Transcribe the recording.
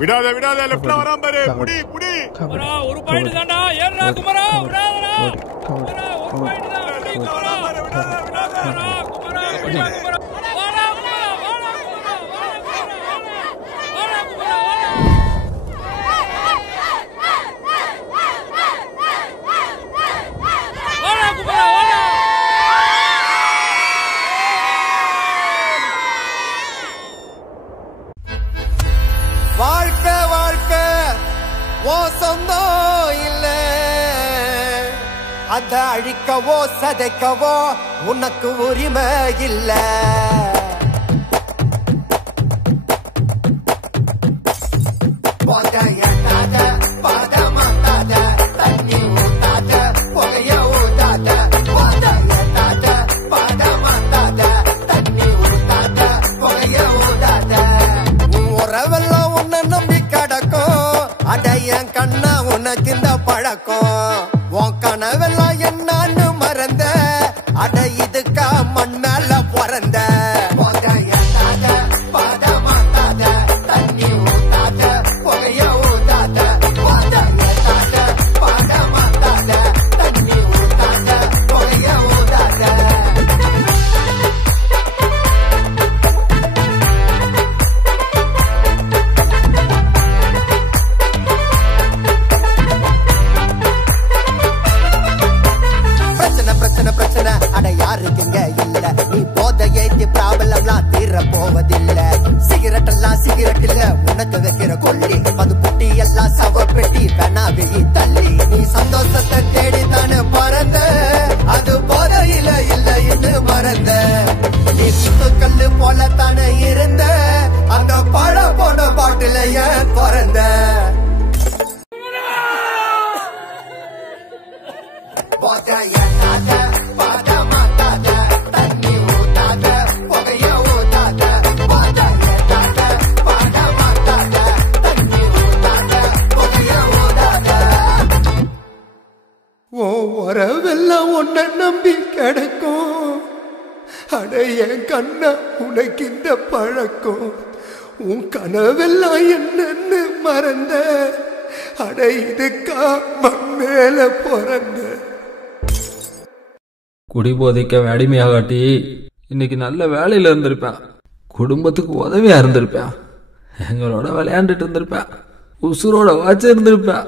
விடாத விடாத லெஃப்ட்ல வராம பாரு. புடி புடி. குமரா ஒரு பாயிண்ட் தான்டா. ஏறா குமரா. விடாதடா. குமரா ஒரு பாயிண்ட் தான். லெஃப்ட்ல வராம பாரு. விடாத விடாத. குமரா குமரா குமரா. வாடா குமரா. வாடா குமரா. வாடா குமரா. வாடா குமரா. வாடா. வாழ்க்கை வாழ்க்கை ஓ சொந்தம் இல்ல, அத அழிக்கவோ சதைக்கவோ உனக்கு உரிமை இல்ல. கண்ணா உனக்கு இந்த பழக்கம் உன் கனவெல்லாம் என்னன்னு மறந்த அட இதுக்கா மண் மேல பிறந்த. சிகரெட் எல்லாம் சிகரெட் இல்ல உனக்கு வைக்கிற கொல்லி, அது புட்டி எல்லாம் சவ பெட்டி வேணா வெயி தள்ளி. நீ சந்தோஷத்தை தேடித்தானே பறந்த, அது போதையில இல்ல என்று மறந்த. நீ சுத்து கல்லு போலத்தானே இருந்த, அந்த பழ போன பாட்டுல ஏன் பிறந்த. உறவெல்லாம் உன்னை நம்பி கிடைக்கும், அட என் கண்ணா உனக்கு இந்த பழக்கம். உன் கனவெல்லாம் என்னன்னு மறந்த, அட இதுக்கா மண் மேல பிறந்த. குடிபோதைக்க அடிமையாகாட்டி இன்னைக்கு நல்ல வேலையில இருந்திருப்பேன், குடும்பத்துக்கு உதவியா இருந்திருப்பேன், எங்களோட விளையாண்டுட்டு இருந்திருப்பேன், உசுரோட வாச்சு இருந்திருப்பேன்.